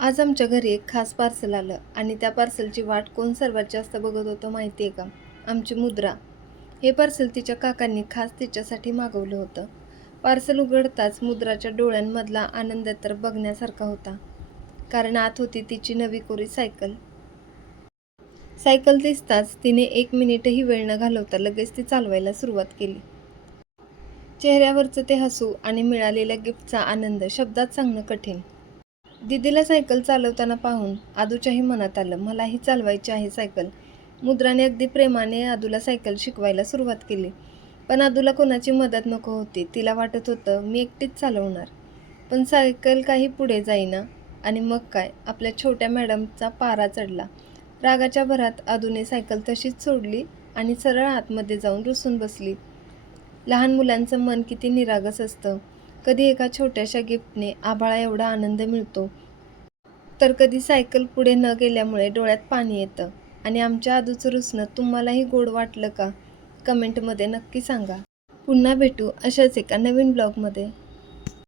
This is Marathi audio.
आज आमच्या घरी एक खास पार्सल आलं आणि त्या पार्सलची वाट कोण सर्वात जास्त बघत होतं माहिती आहे का? आमची मुद्रा. हे पार्सल तिच्या काकांनी खास तिच्यासाठी मागवलं होतं. पार्सल उघडताच मुद्राच्या डोळ्यांमधला आनंद तर बघण्यासारखा होता. कारण आत होती तिची नवी कोरी सायकल. सायकल दिसताच तिने 1 मिनिटही वेळ न घालवता लगेच ती चालवायला सुरुवात केली. चेहऱ्यावरचं ते हसू आणि मिळालेल्या गिफ्टचा आनंद शब्दात सांगणं कठीण. दीदीला सायकल चालवताना पाहून आदूच्याही मनात आलं, मलाही चालवायची आहे सायकल. मुद्राने अगदी प्रेमाने आदूला सायकल शिकवायला सुरुवात केली. पण आदूला कोणाची मदत नको होती. तिला वाटत होतं मी एकटीच चालवणार. पण सायकल काही पुढे जाईना आणि मग काय, आपल्या छोट्या मॅडमचा पारा चढला. रागाच्या भरात आदूने सायकल तशीच सोडली आणि सरळ आतमध्ये जाऊन रुसून बसली. लहान मुलांचं मन किती निरागस असतं. कधी एका छोट्याशा गिफ्टने आभाळा एवढा आनंद मिळतो, तर कधी सायकल पुढे न गेल्यामुळे डोळ्यात पाणी येतं. आणि आमच्या आदूचं रुसणं तुम्हालाही गोड वाटलं का? कमेंटमध्ये नक्की सांगा. पुन्हा भेटू अशाच एका नवीन ब्लॉगमध्ये.